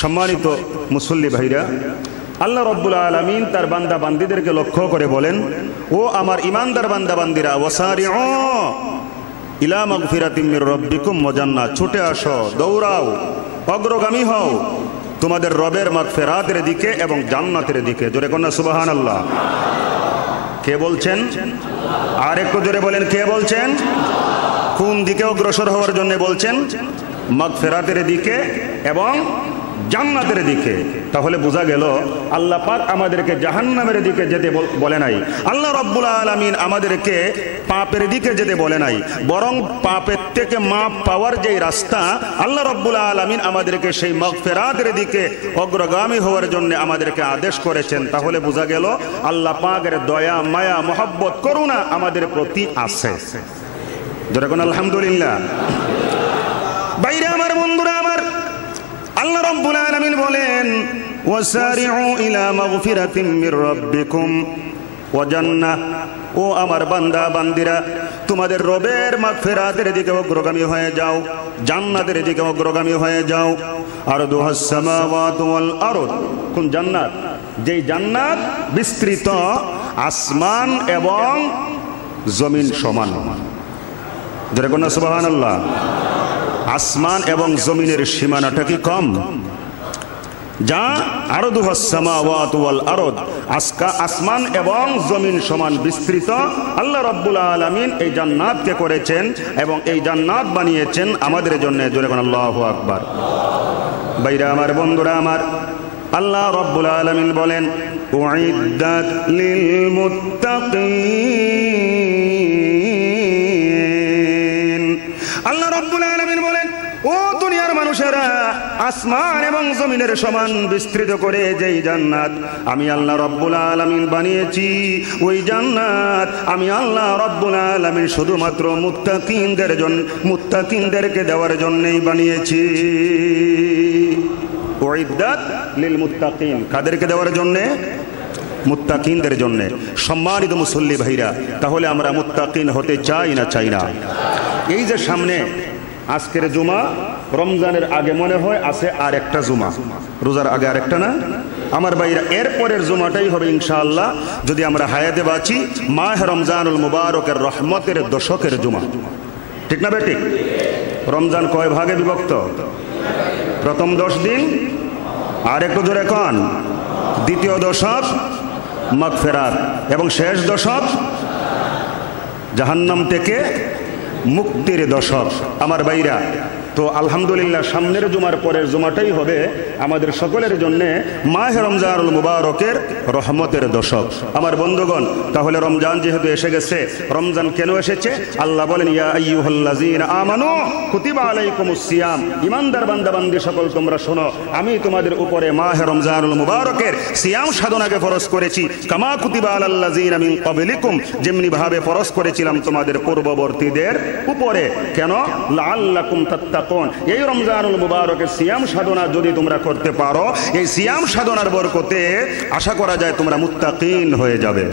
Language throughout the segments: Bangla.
সম্মানিত মুসল্লি ভাইরা, আল্লাহ রব্বুল আলামিন তার বান্দা বান্দীদেরকে লক্ষ্য করে বলেন, ও আমার ইমানদার বান্দা বান্দীরা, ওয়াসারিউ ইলা মাগফিরাতিম মির রাব্বিকুম ওয়া জান্নাত, ছুটে আসো, দৌড়াও, অগ্রগামী হও তোমাদের রবের মাগফিরাতের দিকে এবং জান্নাতের দিকে। জোরে কন্যা সুবহানাল্লাহ। কে বলছেন? আর একটু জোরে বলেন, কে বলছেন? কোন দিকে অগ্রসর হওয়ার জন্য বলছেন? মাগফিরাতের দিকে এবং জান্নাতের দিকে। তাহলে বোঝা গেল আল্লাহ পাক আমাদেরকে জাহান্নামের দিকে যেতে বলে নাই, আল্লাহ রাব্বুল আলামিন আমাদেরকে পাপের দিকে যেতে বলে নাই, বরং পাপের থেকে মাপ পাওয়ার যে রাস্তা আল্লাহ রাব্বুল আলামিন আমাদেরকে সেই মাগফিরাতের দিকে অগ্রগামী হওয়ার জন্য আমাদেরকে আদেশ করেছেন। তাহলে বোঝা গেল আল্লাহ পাকের দয়া, মায়া, মহব্বত, করুণা আমাদের প্রতি আছে। যেরকম আলহামদুলিল্লাহ। বাইরে আমার, বন্ধুরা আমার, আল্লাহ রাব্বুল আলামিন বলেন, ওয়াসারিউ ইলা মাগফিরাতিম মির রাব্বিকুম ওয়া জান্নাহ, ও আমার বান্দা বান্দীরা, তোমাদের রবের মাগফিরাতের দিকে অগ্রগামী হয়ে যাও, জান্নাতের দিকে অগ্রগামী হয়ে যাও। আরদুহাস সামাওয়াতু ওয়াল আরদ, কোন জান্নাত? যেই জান্নাত বিস্তৃত আসমান এবং জমিন সমান। যেরকম না সুবহানাল্লাহ। আসমান এবং জমিনের সীমানাটা কি কম? যা আরদুহাস সামাওয়াতু ওয়াল আরদ, আসমান এবং জমিন সমান বিস্তৃত আল্লাহ রাব্বুল আলামিন এই জান্নাতকে করেছেন এবং এই জান্নাত বানিয়েছেন আমাদের জন্য। জোরে বলেন আল্লাহু আকবার। বাইরা আমার, বন্ধুরা আমার, আল্লাহ রাব্বুল আলামিন বলেন, উইদ্দাত লিল মুত্তাকিন। আল্লাহ রাব্বুল আলামিন বলেন, ও দুনিয়ার মানুষেরা, আসমান এবং জমিনের সমান বিস্তৃত করে যেই জান্নাত আমি আল্লাহ রাব্বুল আলামিন বানিয়েছি, ওই জান্নাত আমি আল্লাহ রাব্বুল আলামিন শুধুমাত্র মুত্তাকিনদেরকে দেওয়ার জন্যই বানিয়েছি। উইদ্দাত লিল মুত্তাকিন, কাদেরকে দেওয়ার জন্য? মুত্তাকিনদের জন্য। সম্মানিত মুসল্লি ভাইরা, তাহলে আমরা মুত্তাকিন হতে চাই না চাই না? এই যে সামনে আজকের জুমা, রমজানের আগে মনে হয় আছে আর একটা জুমা, রোজার আগে আর একটা না আমার ভাইরা, এরপরের জুমাটাই হবে ইনশাআল্লাহ, যদি আমরা হায়াতে বাঁচি, মাহে রমজানুল মুবারকের রহমতের দশকের জুমা। ঠিক না বেঠিক? রমজান কয় ভাগে বিভক্ত? প্রথম 10 দিন, আর একটু জোরে কন, দ্বিতীয় দশক মাগফিরাত, এবং শেষ দশক জাহান্নাম থেকে মুক্তির দশক। আমার ভাইরা, তো আলহামদুলিল্লাহ, সামনের জুমার পরের জুমাটাই হবে আমাদের সকলের জন্য মাহে রমজানুল মুবারকের রহমতের দশক। আমার বন্ধুগণ, তাহলে রমজান যেহেতু এসে গেছে, রমজান কেন এসেছে? আল্লাহ বলেন, ইয়া আইয়ুহাল্লাযীনা আমানু কুতিবা আলাইকুমুস সিয়াম, ঈমানদার বান্দা বান্দী সকল তোমরা শোনো, আমি তোমাদের উপরে মাহে রমজানুল মুবারকের সিয়াম সাধনাকে ফরজ করেছি, কামা কুতিবা আলাল্লাযীনা মিন ক্বাবলিকুম, যেমনি ভাবে ফরজ করেছিলাম তোমাদের পূর্ববর্তীদের উপরে। কেন? লাআল্লাকুম তাত্তাকুন, এই রমজানুল মুবারকের সিয়াম সাধনা যদি তোমরা করতে পারো, এই সিয়াম সাধনার বরকতে আশা করা যায় তোমরা মুত্তাকিন হয়ে যাবে।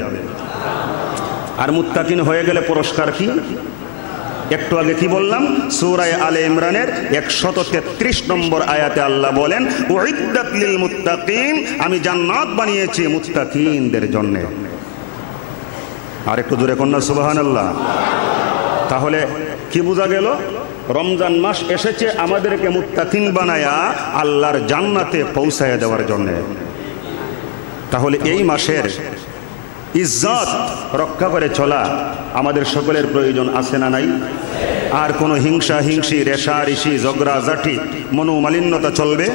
আর মুত্তাকিন হয়ে গেলে পুরস্কার কি? একটু আগে কি বললাম? সূরা আলে ইমরানের 133 নম্বর আয়াতে আল্লাহ বলেন, উইদ্দাত লিল মুত্তাকিন, আমি জান্নাত বানিয়েছি মুত্তাকিনদের জন্য। আর একটু জোরে কন্যা সুবহানাল্লাহ। তাহলে কি বোঝা গেল? রমজান মাস এসেছে আমাদেরকে মুত্তাকিন বানায়া আল্লাহর জান্নাতে পৌঁছায় দেওয়ার জন্য। তাহলে এই মাসের ইজ্জত রক্ষা করে চলা আমাদের সকলের প্রয়োজন আছে না নাই? আর কোনো হিংসা হিংসি, রেষারেষি, ঝগড়াঝাটি, মনোমালিন্যতা চলবে?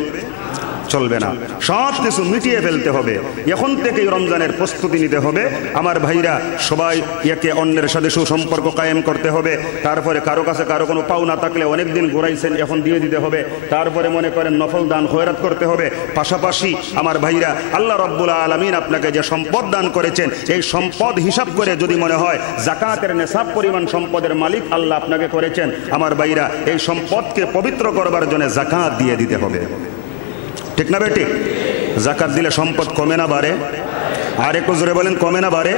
চলবে না। সব কিছু মিটিয়ে ফেলতে হবে। এখন থেকেই রমজানের প্রস্তুতি নিতে হবে। আমার ভাইরা, সবাই একে অন্যের সাথে সুসম্পর্ক কায়েম করতে হবে। তারপরে কারো কাছে কারো কোনো পাওনা থাকলে অনেকদিন ঘুরাইছেন, এখন দিয়ে দিতে হবে। তারপরে মনে করেন নফল দান খয়রাত করতে হবে। পাশাপাশি আমার ভাইরা, আল্লাহ রাব্বুল আলামিন আপনাকে যে সম্পদ দান করেছেন, এই সম্পদ হিসাব করে যদি মনে হয় যাকাতের নেশাব পরিমাণ সম্পদের মালিক আল্লাহ আপনাকে করেছেন, আমার ভাইরা, এই সম্পদকে পবিত্র করবার জন্য যাকাত দিয়ে দিতে হবে। ঠিক না বেঠিক? যাকাত দিলে সম্পদ কমে না বাড়ে? আর একটু জোরে বলেন কমে না বাড়ে?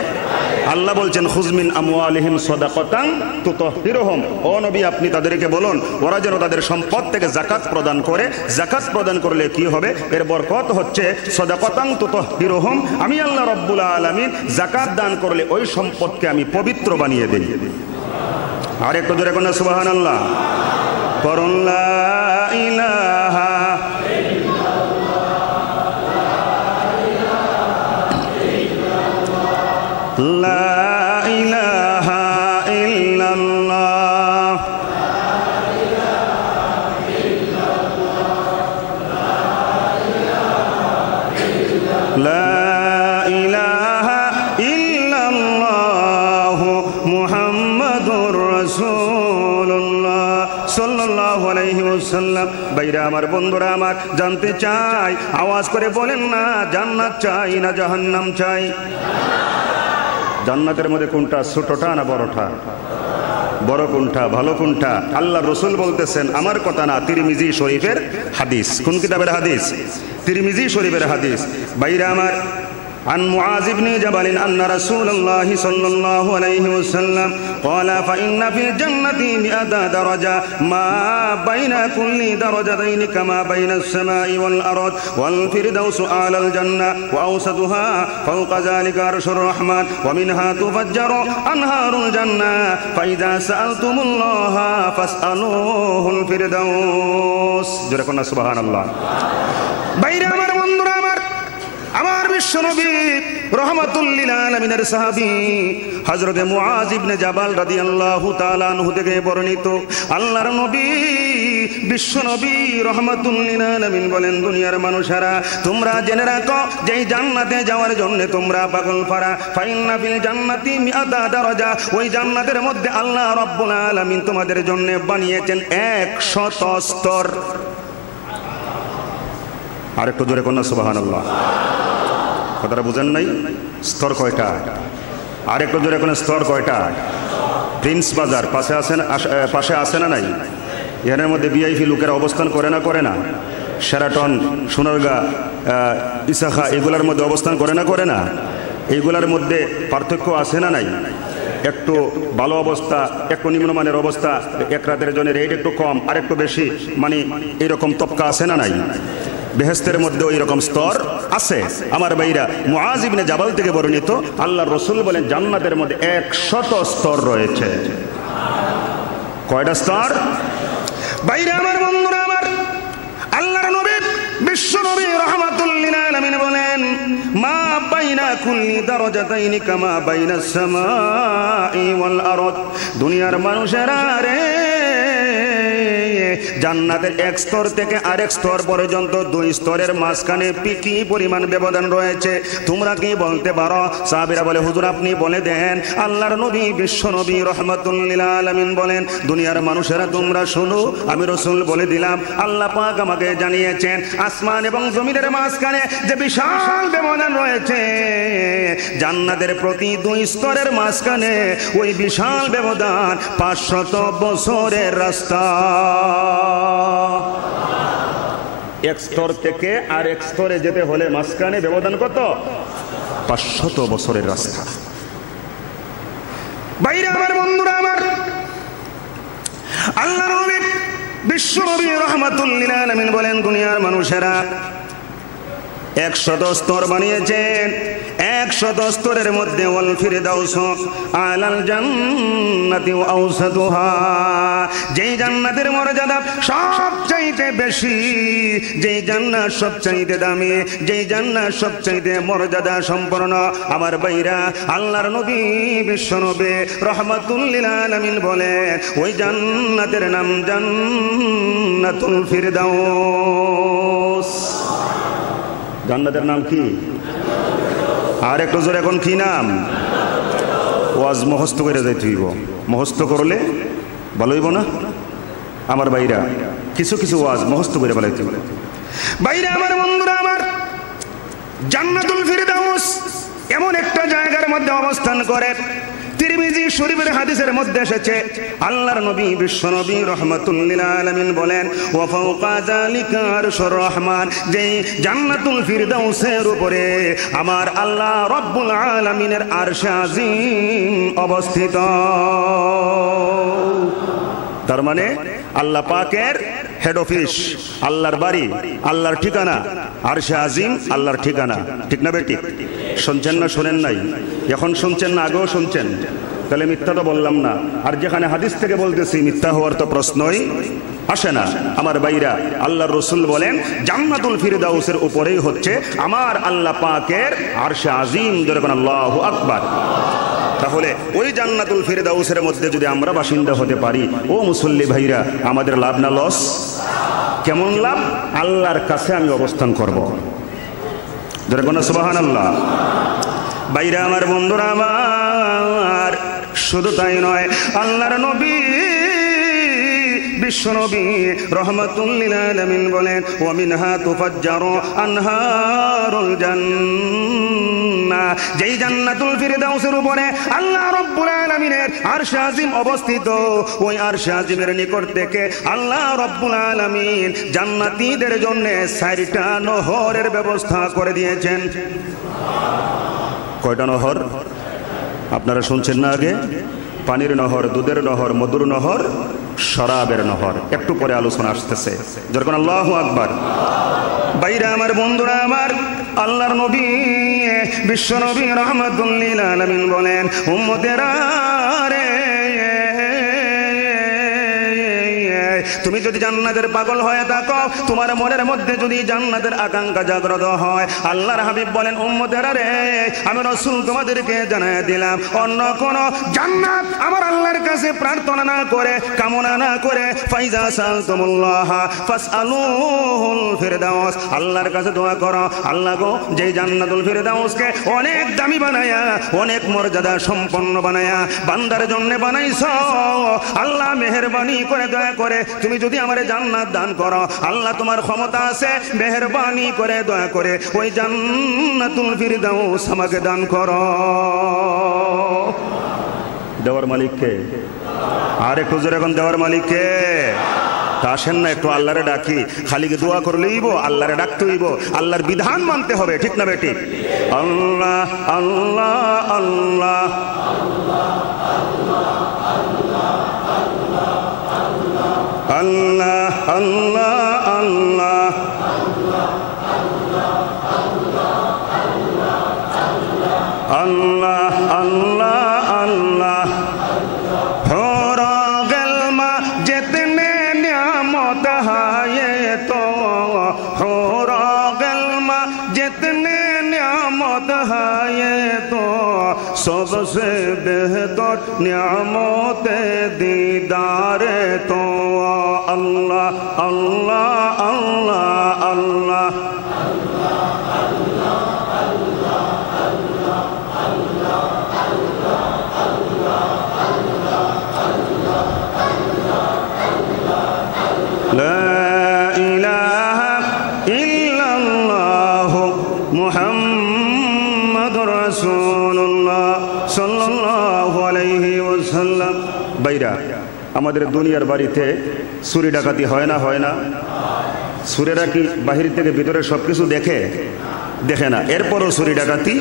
আল্লাহ বলছেন খুজমিন আমওয়ালিহিম সাদাকাতান তুতাহহিরুহুম, ও নবী আপনি তাদেরকে বলুন ওরা যেন তাদের সম্পদ থেকে যাকাত প্রদান করে। যাকাত প্রদান করলে কি হবে? এর বরকত হচ্ছে সাদাকাতান তুতাহহিরুহুম, আমি আল্লাহ রাব্বুল আলামিন যাকাত দান করলে ওই সম্পদকে আমি পবিত্র বানিয়ে দেই। আর একটু জোরে কোন সুবহানাল্লাহ করুন লা ইলাহা লা ইলাহা ইল্লাল্লাহ লা ইলাহা ইল্লাল্লাহ মুহাম্মাদুর রাসূলুল্লাহ সাল্লাল্লাহু আলাইহি ওয়াসাল্লাম। ভাইরা আমার, বন্ধুরা আমার, জানতে চাই, আওয়াজ করে বলেন না, জান্নাত চাই না জাহান্নাম চাই? জান্নাতের মধ্যে কোনটা, ছোটটা না বড়টা? বড় কোনটা, ভালো কোনটা? আল্লাহ রসুল বলতেছেন, আমার কথা না, তিরমিজি শরীফের হাদিস। কোন কিতাবের হাদিস? তিরমিজি শরীফের হাদিস। ভাইরা আমার, عن معاذ بن جبل أن رسول الله صلى الله عليه وسلم قال فإن في الجنة 100 درجة ما بين كل درجتين كما بين السماء والأرض والفردوس أعلى الجنة وأوسطها فوق ذلك عرش الرحمن ومنها تفجر أنهار الجنة فإذا سألتم الله فاسألوه الفردوس। جركنا سبحان الله। বাইরে আমার বন্ধুরা আমার, আমার বিশ্বনবী রহমাতুল লিল আলামিনের সাহাবী হযরত মুআয ইবনে জাবাল রাদিয়াল্লাহু তাআলা আনহু থেকে বর্ণিত, আল্লাহর নবী বিশ্বনবী রহমাতুল লিল আলামিন বলেন, দুনিয়ার মানুষেরা তোমরা জেনে রাখো যে জান্নাতে যাওয়ার জন্য তোমরা পাগল পারা। ফাইন্না ফিল জান্নাতি 100 দরজা, ওই জান্নাতের মধ্যে আল্লাহ রাব্বুল আলামিন তোমাদের জন্য বানিয়েছেন 100 স্তর। আরেকটু জোরে কোন সুবহানাল্লাহ। কথাটা বুঝেন নাই? স্তর কয়টা? আরেকটু জোরে কোন স্তর কয়টা? প্রিন্স বাজার পাশে আছে না নাই? এর মধ্যে ভিআইপি লোকেরা অবস্থান করে না করে না? শেরাটন, সোনারগাঁ, ইসাখা, এগুলার মধ্যে অবস্থান করে না? এইগুলার মধ্যে পার্থক্য আছে না নাই? একটু ভালো অবস্থা, একটু নিম্নমানের অবস্থা, এক রাতের জন্য রেট একটু কম আর একটু বেশি, মানে এরকম তবকা আছে না নাই? বেহেশতের মধ্যে ওই রকম স্তর আছে। আমার ভাইরা, মুআয ইবনে জাবাল থেকে বর্ণিত, আল্লাহর রাসূল বলেন জান্নাতের মধ্যে 100 স্তর রয়েছে। কয়টা স্তর? ভাইরা আমার, বন্ধুরা আমার, আল্লাহর নবী বিশ্বনবী রাহমাতুল লিল আলামিন বলেন, মা বাইনা কুল্লি দারাজাতাইনি কামা বাইনাস সামাই ওয়াল আরদ। দুনিয়ার মানুষেরা রে, জান্নাতের এক স্তর থেকে আরেক স্তর পর্যন্ত 2 স্তরের মাঝখানে কি পরিমাণ ব্যবধান রয়েছে তোমরা কি বলতে পারো? সাহাবীরা বলে, হুজুর আপনি বলে দেন। আল্লাহর নবী বিশ্বনবী রাহমাতুল লিল আলামিন বলেন, দুনিয়ার মানুষেরা তোমরা শোনো, আমি রাসূল বলে দিলাম, আল্লাহ পাক আমাকে জানিয়েছেন আসমান এবং জমিনের মাঝখানে যে বিশাল ব্যবধান রয়েছে, জান্নাতের প্রতি 2 স্তরের মাঝখানে ওই বিশাল ব্যবধান 500 বছরের রাস্তা। এক স্তর থেকে আর এক স্তরে যেতে হলে মাঝখানে ব্যবধান কত? 500 বছরের রাস্তা। বাইরে আমার, বন্ধুরা আমার, আল্লাহ নবী বিশ্বনবী রাহমাতুল লিল আলামিন বলেন, দুনিয়ার মানুষেরা 100 স্তর বানিয়েছেন। 100 স্তরের মধ্যে ওয়াল ফিরদাউস আলাল জান্নাতি ওয়া আওসাতুহা, যেই জান্নাতের মর্যাদা সবচাইতে বেশি, যেই জান্নাত সবচাইতে দামি, যেই জান্নাত সবচাইতে মর্যাদা সম্পন্ন, আমার ভাইরা, আল্লাহর নবী বিশ্বনবী রাহমাতুল লিল আলামিন বলেন, ওই জান্নাতের নাম জান্নাতুল ফিরদাউস। জান্নাতের নাম কি? আর একটু জোরে এখন কি নাম? ওয়াজ মুখস্থ করে যাইতে হইব। মুখস্থ করলে ভালো হইব না? আমার ভাইরা, কিছু কিছু ওয়াজ মুখস্থ করে বলাইতে হবে। ভাইরা আমার, বন্ধুরা আমার, জান্নাতুল ফিরদাউস এমন একটা জায়গার মধ্যে অবস্থান করে তিরমিজি শরীফের হাদিসের মধ্যে এসেছে আল্লাহর নবী বিশ্ব নবী রাহমাতুল লিল আলামিন বলেন ওয়া ফাওকা যালিকা আরশুর রহমান, যেই জান্নাতুল ফিরদাউসের উপরে আমার আল্লাহ রব্বুল আলামিনের আরশে আজিম অবস্থিত। তার মানে আল্লাহ পাকের হেড অফিস, আল্লাহর বাড়ি, আল্লাহর ঠিকানা আরশে আজিম, আল্লাহর ঠিকানা। ঠিক না বেটি? শুনছেন না শোনেন নাই? এখন শুনছেন না আগেও শুনছেন? তাহলে মিথ্যা তো বললাম না। আর যেখানে হাদিস থেকে বলতেছি মিথ্যা হওয়ার তো প্রশ্নই আসে না। আমার ভাইরা, আল্লাহর রাসূল বলেন জান্নাতুল ফিরদাউসের উপরেই হচ্ছে আমার আল্লাহ পাকের আরশে আজিম। যেরকম আল্লাহু আকবার। তাহলে ওই জান্নাতুল ফিরদাউসের মধ্যে যদি আমরা বাসিন্দা হতে পারি, ও মুসল্লি ভাইরা, আমাদের লাভ না লস? কেমন লাভ? আল্লাহর কাছে আমি অবস্থান করব। যেরকম সুবহানাল্লাহ। ভাইরা আমার, বন্ধুরা আমার, শুধু তাই নয়, আল্লাহর নবী বিশ্ব নবী রাহমাতুল লিল আলামিন বলেন ওয়া মিনহা তুফাজ্জারু আনহারুল জান্নাহ, যেই জান্নাতুল ফিরদাউসের উপরে আল্লাহ রাব্বুল আলামিনের আরশে আজিম অবস্থিত, ওই আরশে আজিমের নিকট থেকে আল্লাহ রাব্বুল আলামিন জান্নাতীদের জন্য 4টা নহরের ব্যবস্থা করে দিয়েছেন। কয়টা নহর আপনারা শুনছেন না আগে? পানির নহর, দুধের নহর, মধুর নহর, শরাবের নহর। একটু পরে আলোচনা আসতেছে। যখন আল্লাহু আকবার। বাইরা আমার, বন্ধুরা আমার, আল্লাহর নবী বিশ্ব নবী রাহমাতুল লিল আলামিন বলেন উম্মতেরা রে, তুমি যদি জান্নাতের পাগল হয়ে থাকো, তোমার মনের মধ্যে যদি জান্নাতের আকাঙ্ক্ষা জাগ্রত হয়, আল্লাহর হাবিব বলেন উম্মতেরা রে, আমি রাসূল তোমাদেরকে জানায় দিলাম, অন্য কোন জান্নাত আমার আল্লাহর কাছে প্রার্থনা না করে, কামনা না করে, ফাইজা সালতুমুল্লাহ ফাসআলুহুল ফিরদাউস, আল্লাহর কাছে দোয়া করো, আল্লাহ গো যেই জান্নাতুল ফিরদাউসকে অনেক দামি বানায়া, অনেক মর্যাদা সম্পন্ন বানায়া বান্দার জন্য বানাইছো, আল্লাহ মেহেরবানি করে দয়া করে তুমি যদি আমারে জান্নাত দান করো, আল্লাহ তোমার ক্ষমতা আছে, মেহেরবানি করে দয়া করে ওই জান্নাতুল ফিরদাউস আমাকে দান করো। দেওয়ার মালিককে আর একটু জোরে এখন, দেওয়ার মালিককে। তা আসেন না একটু আল্লাহরে ডাকি, খালি দোয়া করলেইব, আল্লাহরে ডাকতে হইব, আল্লাহর বিধান মানতে হবে। ঠিক না বেটি? আল্লাহ আল্লাহ আল্লাহ আল্লাহ আল্লাহ আল্লাহ আল্লাহ আল্লাহ हो गल मा जितने नियामत है तो हो गल मा जितने नियामत है तो सबसे बेहतर नियामत दीदार तो अल्लाह अल्लाह अल्लाह अल्लाह বাইরা আমাদের দুনিয়ার বাড়িতে চুরি ডাকাতি হয় না? হয় না? চুরেরা কি বাহির থেকে ভিতরে সবকিছু দেখে? দেখে না, এরপরও চুরি ডাকাতি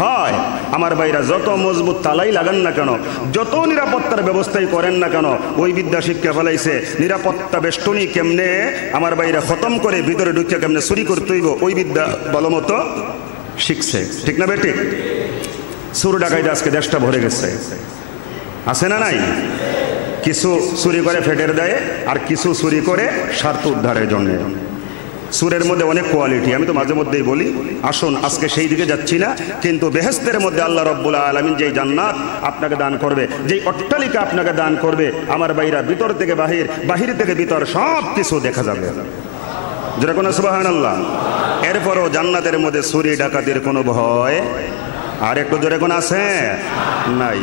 হয়। আমার ভাইরা, যত মজবুত তালাই লাগান না কেন, যত নিরাপত্তার ব্যবস্থাই করেন না কেন, ওই বিদ্যা শিক্ষা ফেলাইছে নিরাপত্তা বেষ্টনী কেমনে আমার ভাইরা খতম করে ভিতরে ঢুকে কেমনে চুরি করতে হইব, ওই বিদ্যা ভালো মতো শিখছে। ঠিক না বেটি? চুর ডাকাইতে আজকে দেশটা ভরে গেছে, আছে না নাই? কিছু চুরি করে ফেটের দেয়, আর কিছু চুরি করে স্বার্থ উদ্ধারের জন্য। চুরের মধ্যে অনেক কোয়ালিটি, আমি তো মাঝে মধ্যেই বলি। আসুন আজকে সেই দিকে যাচ্ছি না, কিন্তু বেহেশতের মধ্যে আল্লাহ রাব্বুল আলামিন যেই জান্নাত আপনাকে দান করবে, যেই অট্টালিকা আপনাকে দান করবে, আমার ভাইরা, ভিতর থেকে বাহির, বাহির থেকে ভিতর সব কিছু দেখা যাবে। যেরকম সুবহানাল্লাহ। এরপরও জান্নাতের মধ্যে চুরি ডাকাতির কোনো ভয় আর একটু জোরে কোন আছে? নাই।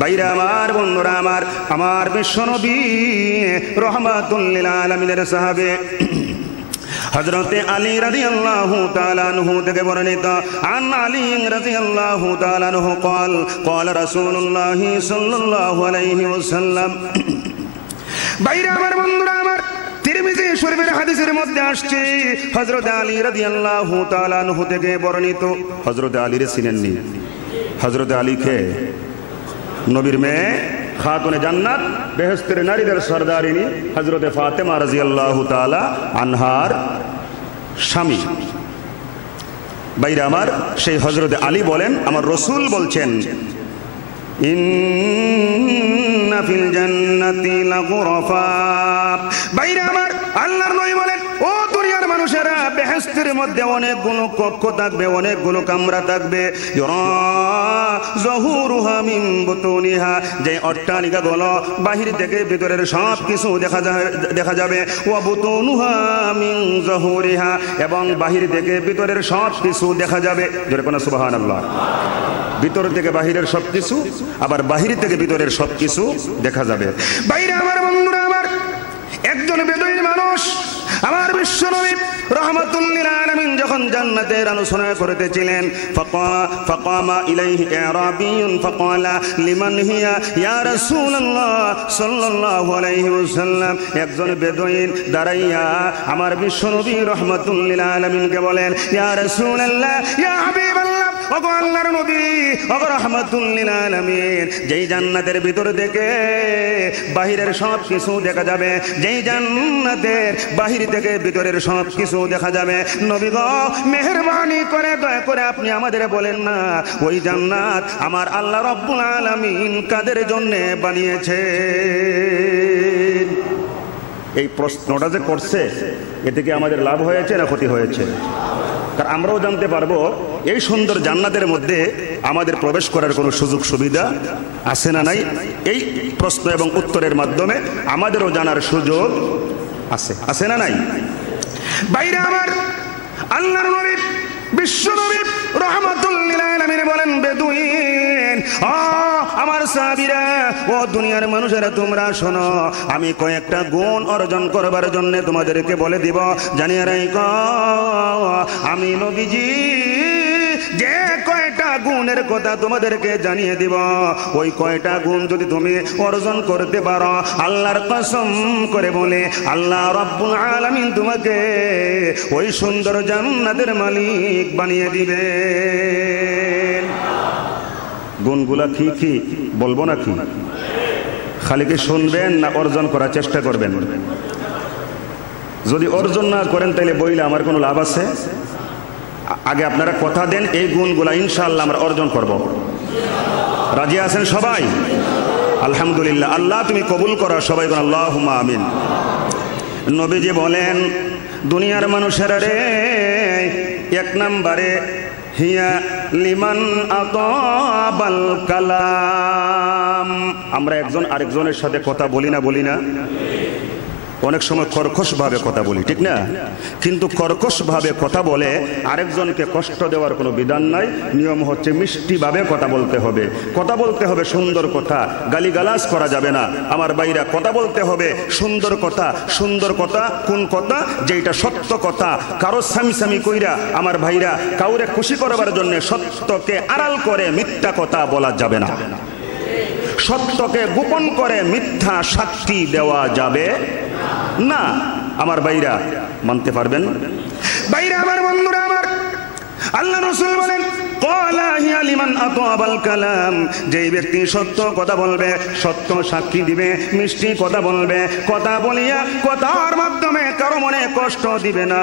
বাইরা আমার, বন্ধুরা আমার, আমার বিশ্বনবী রাহমাতুল লিল আলামিনের সাহাবে হযরতে আলী রাদিয়াল্লাহু তাআলা আনহু থেকে বর্ণিত আন আলী রাদিয়াল্লাহু তাআলা আনহু قال قال رسول الله صلى الله عليه وسلم বাইরে আমার বন্ধুরা আমার তিরমিজি শরীফের হাদিসের মধ্যে আসছে হযরত আলী রাদিয়াল্লাহু তাআলা আনহু থেকে বর্ণিত। হযরত আলীর চিনেননি? হযরত আলীকে নবীর মেয়ে খাতুনে জান্নাত বেহেশতের নারীদের সরদারিনী হযরতে ফাতেমা রাদিয়াল্লাহু তাআলা আনহার স্বামী। বাইরে আমার সেই হযরতে আলী বলেন আমার রাসূল বলছেন ইন্না ফিল জান্নাতি লাগুরাফা। বাইরে আমার আল্লাহর নবী বলেন ও দুনিয়ার মানুষেরা বেহেশতের মধ্যে অনেকগুলো কক্ষ থাকবে, অনেকগুলো কামরা থাকবে। যহুরুহা মিন বুতুনিহা, যে অট্টালিকাগুলো বাহির থেকে ভিতরের সব কিছু দেখা যাবে। ওয়া বুতুনুহা মিন যহুরিহা, এবং বাহির থেকে ভিতরের সব কিছু দেখা যাবে। জোরে কোন সুবহানাল্লাহ। ভিতর থেকে বাহিরের সবকিছু, আবার বাহির থেকে ভিতরের সবকিছু দেখা যাবে। বাইরে আমার বন্ধুরা আমার একজন বেদুইন মানুষ আমার বিশ্বনবী রাহমাতুল লিল আলামিন যখন জান্নাতের আলোচনা করতেছিলেন ফাকামা ইলাইহি আরাবিয়ুন ফাকালা লিমান হিয়া ইয়া রাসূলুল্লাহ সাল্লাল্লাহু আলাইহি ওয়াসাল্লাম। একজন বেদুইন দাঁড়াইয়া আমার বিশ্বনবী রাহমাতুল লিল আলামিনকে বলেন ইয়া রাসূলুল্লাহ ইয়া হাবিবাল্লাহ, ওগো আল্লাহর নবী, ওগো রাহমাতুল লিল আলামিন, যেই জান্নাতের ভিতর থেকে বাহিরের সব কিছু দেখা যাবে, যেই জান্নাতের বাহির থেকে ভিতরের সব কিছু দেখা যাবে, নবী গো মেহেরবানি করে দয়া করে আপনি আমাদের বলেন না ওই জান্নাত আমার আল্লাহ রাব্বুল আলামিন কাদের জন্য বানিয়েছে? এই প্রশ্নটা যে করছে এতে কি আমাদের লাভ হয়েছে না ক্ষতি হয়েছে? কারণ আমরাও জানতে পারবো এই সুন্দর জান্নাতের মধ্যে আমাদের প্রবেশ করার কোনো সুযোগ সুবিধা আছে না নাই। এই প্রশ্ন এবং উত্তরের মাধ্যমে আমাদেরও জানার সুযোগ আছে না নাই? বাইরে আমার আল্লাহর নবী বিশ্বনবী রাহমাতুল লিল আলামিন বলেন বেদুইন আমার সাহাবীরা, ও দুনিয়ার মানুষেরা তোমরা শোনো, আমি কয়েকটা গুণ অর্জন করবার জন্য তোমাদেরকে বলে দিব। জানিয়ে রাখো আমি নবীজি যে কয়টা গুণের কথা তোমাদেরকে জানিয়ে দিব, ওই কয়টা গুণ যদি তুমি অর্জন করতে পারো, আল্লাহর কসম করে বলে আল্লাহ রাব্বুল আলামিন তোমাকে ওই সুন্দর জান্নাতের মালিক বানিয়ে দিবে। গুণগুলা কি কি বলবো নাকি? খালি কি শুনবেন না অর্জন করার চেষ্টা করবেন? যদি অর্জন না করেন তাহলে বইলে আমার কোনো লাভ আছে? আগে আপনারা কথা দেন এই গুণগুলা ইনশাআল্লাহ আমরা অর্জন করব। রাজি আছেন সবাই? আলহামদুলিল্লাহ। আল্লাহ তুমি কবুল করো, সবাই বলেন আল্লাহুম্মা আমিন। নবীজি বলেন দুনিয়ার মানুষেরা রে, এক নম্বরে হিয়া লিমান আতাবাল কালাম। আমরা একজন আরেকজনের সাথে কথা বলি না? অনেক সময় কর্কশ ভাবে কথা বলি, ঠিক না? কিন্তু কর্কশ ভাবে কথা বলে আরেকজনকে কষ্ট দেওয়ার কোনো বিধান নাই। নিয়ম হচ্ছে মিষ্টি ভাবে কথা বলতে হবে, কথা বলতে হবে সুন্দর কথা, গালিগালাজ করা যাবে না। আমার ভাইরা কথা বলতে হবে সুন্দর কথা। সুন্দর কথা কোন কথা? যেটা সত্য কথা। কারো সামি কইরা আমার ভাইরা কাউরে খুশি করবার জন্য সত্যকে আড়াল করে মিথ্যা কথা বলা যাবে না। সত্যকে গোপন করে মিথ্যা সাক্ষী দেওয়া যাবে না। আমার ভাইরা মানতে পারবেন? ভাইরা আমার বন্ধুরা আমার আল্লাহ রাসূল বলেন ক্বালা হিয়া লিমান আতাবাল কালাম, যেই ব্যক্তি সত্য কথা বলবে, সত্য সাক্ষী দিবে, মিষ্টি কথা বলবে, কথা বলিয়া কথার মাধ্যমে কারো মনে কষ্ট দিবে না।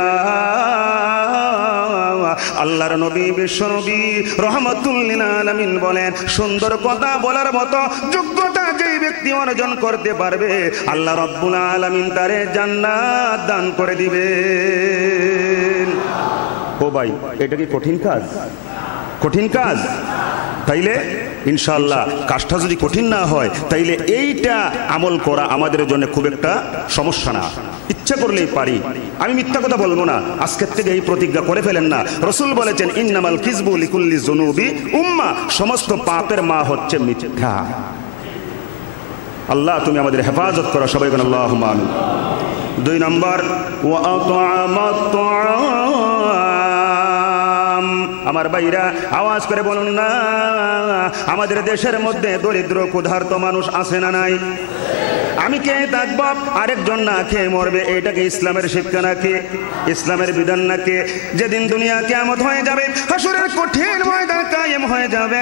আল্লাহর নবী বিশ্বনবী রাহমাতুল লিল আলামিন বলেন সুন্দর কথা বলার মতো যোগ্যতা যেই ব্যক্তি অর্জন করতে পারবে, আল্লাহ রাব্বুল আলামিন তারে জান্নাত দান করে দিবেন। ও ভাই, এটা কি কঠিন কাজ? কঠিন কাজ? তাইলে ইনশাআল্লাহ কাজটা যদি কঠিন না হয় তাইলে এইটা আমল করা আমাদের জন্য খুব একটা সমস্যা না। ইচ্ছা করলেই পারি। আমি মিথ্যা কথা বলবো না, আজকের থেকে এই প্রতিজ্ঞা করে ফেলেন না। রাসূল বলেছেন ইন্নামাল কিযবু লিকুল্লি যুনুবি উম্মা, সমস্ত পাপের মা হচ্ছে মিথ্যা। আল্লাহ তুমি আমাদের হেফাজত করো, সবাই বলেন আল্লাহুম্মা আমিন। 2 নম্বর ওয়া আত'আমাত তুআম। আমার ভাইরা আওয়াজ করে বলুন না, আমাদের দেশের মধ্যে দরিদ্র ক্ষুধার্ত মানুষ আছে না নাই? আমি কে থাকবো, আরেকজন না খেয়ে মরবে, এটাকে ইসলামের শিক্ষা নাকি, ইসলামের বিধান নাকি? যেদিন দুনিয়া কিয়ামত হয়ে যাবে, হাসরের কঠিন ময়দান কায়েম হয়ে যাবে,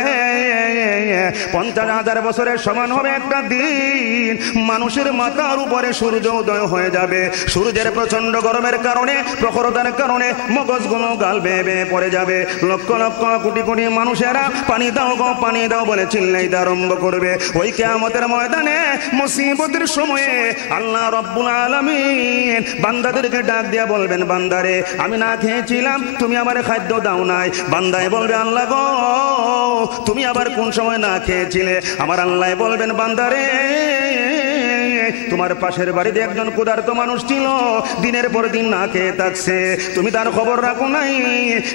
50,000 বছরের সমান হবে একটা দিন। মানুষের মাথার উপরে সূর্য উদয় হয়ে যাবে। সূর্যের প্রচন্ড গরমের কারণে, প্রখরতার কারণে মগজগুলো গাল বেয়ে বেয়ে পড়ে যাবে। লক্ষ লক্ষ কোটি কোটি মানুষেরা পানি দাও গো পানি দাও বলে চিল্লাইতে আরম্ভ করবে। ওই কিয়ামতের ময়দানে মুসিবতের সময়ে আল্লাহ রাব্বুল আলামিন বান্দাদেরকে ডাক দিয়া বলবেন, বান্দারে আমি না খেয়েছিলাম, তুমি আমার খাদ্য দাও নাই। বান্দায় বলবে, আল্লাহ গো তুমি আবার কোন সময় না খেয়েছিলে? আমার আল্লাহ বলবেন, বান্দারে তোমার পাশের বাড়িতে একজন ক্ষুধার্ত মানুষ ছিল, দিনের পর দিন না খেয়ে থাকছে, তুমি তার খবর রাখো নাই।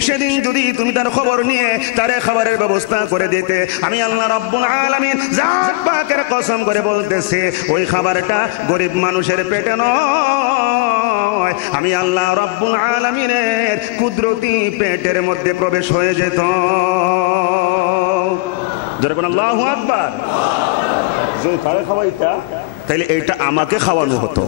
সেদিন যদি তুমি তার খবর নিয়ে তারে খাবারের ব্যবস্থা করে দিতে, আমি আল্লাহ রাব্বুল আলামিন জাত পাকের কসম করে বলতেছে, ওই খাবারটা গরিব মানুষের পেটে নয়, আমি আল্লাহ রাব্বুল আলামিনের কুদরতি পেটের মধ্যে প্রবেশ হয়ে যেত। যেরকম আল্লাহু আকবার। যদি তারে খাওয়াইতা তাহলে এইটা আমাকে খাওয়ানো হতো।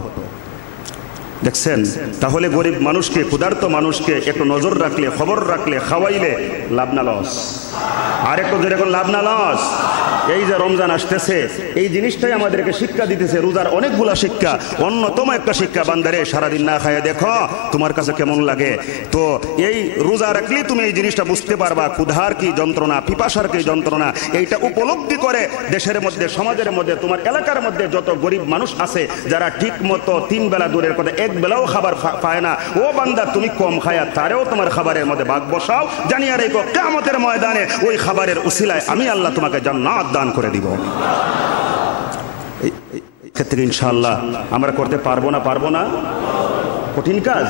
দেখছেন, তাহলে গরিব মানুষকে, ক্ষুধার্ত মানুষকে একটু নজর রাখলে, খবর রাখলে, খাওয়াইলে লাভ না লস? আর একটু যেরকম লাভ না লস? এই যে রমজান আসতেছে, এই জিনিসটাই আমাদেরকে শিক্ষা দিতেছে। রোজার অনেকগুলা শিক্ষা, অন্যতম একটা শিক্ষা, বান্দারে সারাদিন না খাইয়া দেখো তোমার কাছে কেমন লাগে। তো এই রোজা রাখলেই তুমি এই জিনিসটা বুঝতে পারবা, ক্ষুধার কি যন্ত্রণা, পিপাসার কি যন্ত্রণা। এইটা উপলব্ধি করে দেশের মধ্যে, সমাজের মধ্যে, তোমার এলাকার মধ্যে যত গরিব মানুষ আছে, যারা ঠিক মতো 3 বেলা দূরের কথা 1 বেলাও খাবার পায় না, ও বান্দা তুমি কম খায়া তারেও তোমার খাবারের মধ্যে ভাগ বসাও, জানিয়া রেখো কিয়ামতের ময়দানে ওই খাবারের উসিলায় আমি আল্লাহ তোমাকে জান্নাত দান করে দিব। এই ক্ষেত্রে ইনশাআল্লাহ আমরা করতে পারবো না? পারবো না? কঠিন কাজ।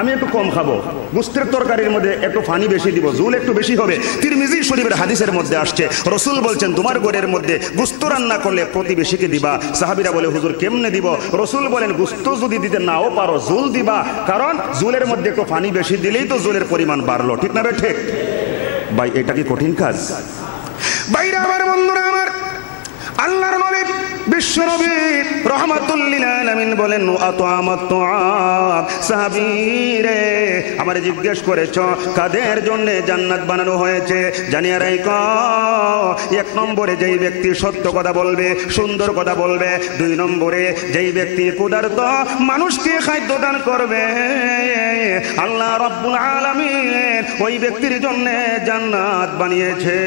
আমি একটু কম খাবো, গোস্তের তরকারির মধ্যে একটু পানি বেশি দিব, ঝোল একটু বেশি হবে। তিরমিজি শরীফের হাদিসের মধ্যে আসছে, রাসূল বলছেন তোমার ঘরের মধ্যে গোস্ত রান্না করলে প্রতিবেশীকে দিবা। সাহাবীরা বলে, হুজুর কেমনে দিব? রাসূল বলেন, গোস্ত যদি দিতে নাও পারো, ঝোল দিবা, কারণ ঝোলের মধ্যে একটু পানি বেশি দিলেই তো ঝোলের পরিমাণ বাড়লো। ঠিক না বে ঠিক? ভাই এটা কি কঠিন কাজ? ভাইরা আমার, বন্ধুরা আমার, আল্লাহর নবী বিশ্বনবী রাহমাতুল লিল আলামিন বলেন, আত'আমাত তুআম। সাহাবীরে আমারে জিজ্ঞেস করেছো কাদের জন্য জান্নাত বানানো হয়েছে? জানিয়ে রাখো, 1 নম্বরে যেই ব্যক্তি সত্য কথা বলবে, সুন্দর কথা বলবে। 2 নম্বরে যেই ব্যক্তি ক্ষুধার্ত মানুষকে খাদ্য দান করবে, আল্লাহ রাব্বুল আলামিন ওই ব্যক্তির জন্য জান্নাত বানিয়েছে।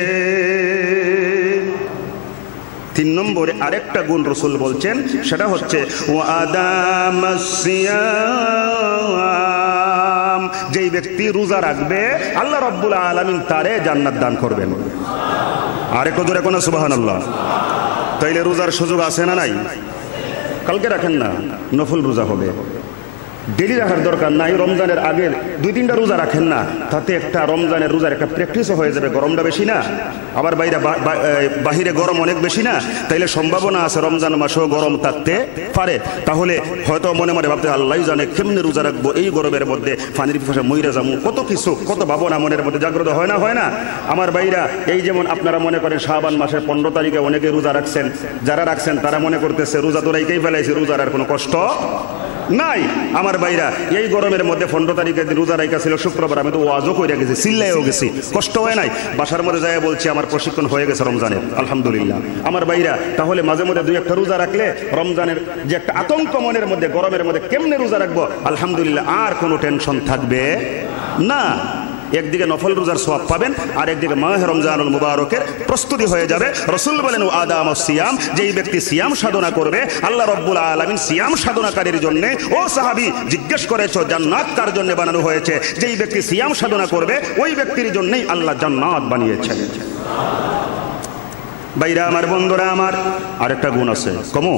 3 নম্বরে আরেকটা গুণ রাসূল বলছেন, সেটা হচ্ছে ওয়াদামাস সিয়াম। যেই ব্যক্তি রোজা রাখবে, আল্লাহ রাব্বুল আলামিন তারে জান্নাত দান করবেন। আরেকটু জোরে কোন সুবহানাল্লাহ। তাইলে রোজার সুযোগ আছে না নাই? কালকে রাখেন না, নফল রোজা হবে, ডেলি রাখার দরকার নাই। রমজানের আগের 2-3টা রোজা রাখেন না, তাতে একটা রমজানের রোজার একটা প্র্যাকটিসও হয়ে যাবে। গরমটা বেশি না, আবার বাহিরে গরম অনেক বেশি না, তাইলে সম্ভাবনা আছে রমজান মাসেও গরম থাকতে পারে। তাহলে হয়তো মনে মনে ভাবতে, আল্লাহ জানে কেমনে রোজা রাখবো এই গরমের মধ্যে, পানির পিপাসা মইরা যাবো, কত কিছু, কত ভাবনা মনের মধ্যে জাগ্রত হয় না? হয় না আমার ভাইরা? এই যেমন আপনারা মনে করেন শাবান মাসের 15 তারিখে অনেকে রোজা রাখছেন, যারা রাখছেন তারা মনে করতেছে রোজা তো রাইকেই ফেলাইছে, রোজার আর কোনো কষ্ট নাই। আমার ভাইরা, এই গরমের মধ্যে 15 তারিখে রোজা রাখা ছিল শুক্রবার, আমি তো ওয়াজও কইরা গেছি, চিল্লাইও গেছি, কষ্ট হয় নাই। বাসার মধ্যে যাই বলছি আমার প্রশিক্ষণ হয়ে গেছে রমজানের, আলহামদুলিল্লাহ। আমার ভাইরা, তাহলে মাঝে মধ্যে 2-1টা রোজা রাখলে রমজানের যে একটা আতঙ্ক মনের মধ্যে, গরমের মধ্যে কেমনে রোজা রাখবো, আলহামদুলিল্লাহ আর কোনো টেনশন থাকবে না। একদিকে নফল রোজার সওয়াব পাবেন, আর একদিকে মাহে রমজানুল মুবারকের প্রস্তুতি হয়ে যাবে। রাসূল বলেন, আদামাস সিয়াম। যেই ব্যক্তি সিয়াম সাধনা করবে, আল্লাহ রাব্বুল আলামিন সিয়াম সাধনাকারীর জন্য, ও সাহাবী জিজ্ঞেস করেছো জান্নাত কার জন্য বানানো হয়েছে? যেই ব্যক্তি সিয়াম সাধনা করবে, ওই ব্যক্তির জন্যই আল্লাহ জান্নাত বানিয়েছেন। ভাইরা আমার, বন্ধুরা আমার, আরেকটা গুণ আছে, কমো